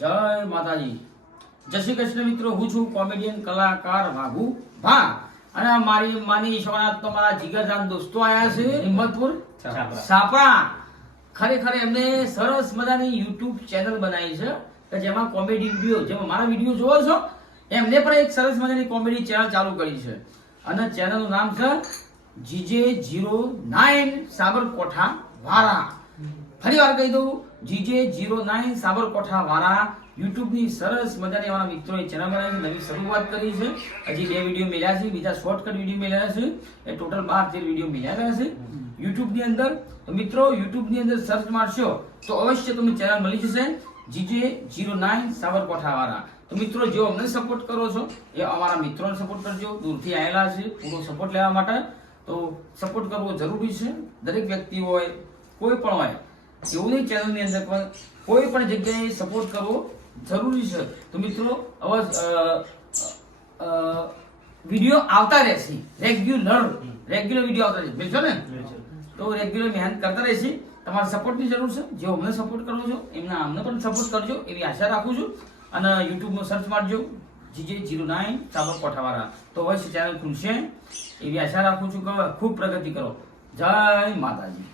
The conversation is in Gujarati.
જય માતાજી. જય શ્રી કૃષ્ણ મિત્રો હું છું કોમેડિયન કલાકાર વાઘુ ભા. અને મારી માની તો મારા જીગરજાન દોસ્તો આવ્યા છે હિંમતપુર. સાપરા ખરેખર એમને સરસ મજાની યુટ્યુબ ચેનલ બનાવી છે કે જેમાં કોમેડી વીડિયો જેમાં મારા વીડિયો જોવો છો એમને પણ એક સરસ મજાની કોમેડી ચેનલ ચાલુ કરી છે. અને ચેનલનું નામ છે જીજે જીરો નાઇન સાબરકોઠા વાળા ફરી વાર કહી દઉં જીજે જીરો નાઇન સાબરકોઠા વાળા યુટ્યુબની સરસ મજાની અમારા મિત્રોએ ચેનલ બનાવી નવી શરૂઆત કરી છે. હજી બે વીડિયો મેળ્યા છે, બીજા શોર્ટકટ વીડિયો મળ્યા છે. એ ટોટલ બાર તેર વીડિયો મેળ્યા છે. યુટ્યુબની અંદર, તો મિત્રો, યુટ્યુબની અંદર સર્ચ મારશો, તો અવશ્ય તમને ચેનલ મળી જશે. જીજે જીરો નાઇન સાબરકોઠા વાળા તો મિત્રો, જેઓ અમને સપોર્ટ કરો છો, એ અમારા મિત્રોને સપોર્ટ કરજો. દૂરથી આવેલા છે, પૂરો સપોર્ટ લેવા માટે. તો સપોર્ટ કરવો જરૂરી છે. દરેક વ્યક્તિ હોય, કોઈ પણ હોય એવું નહીં ચેનલની અંદર પણ કોઈ પણ જગ્યાએ સપોર્ટ કરવો જરૂરી છે. તો મિત્રો અ, વીડિયો આવતા રહેશે. રેગ્યુલર રેગ્યુલર વીડિયો આવતા રહેશે. બિલકુલ ને? તો રેગ્યુલર મહેનત કરતા રહેશે. તમારા સપોર્ટની જરૂર છે. જે અમને સપોર્ટ કરો છો એમના અમને પણ સપોર્ટ કરજો. એવી આશા રાખું છું. અને યુટ્યુબનો સર્ચ મારજો. જીજે જીરો નાઇન ચાલો કોઠાવાળા તો અવશ્ય ચેનલ ખુલશે. એવી આશા રાખું છું કે ખૂબ પ્રગતિ કરો. જય માતાજી.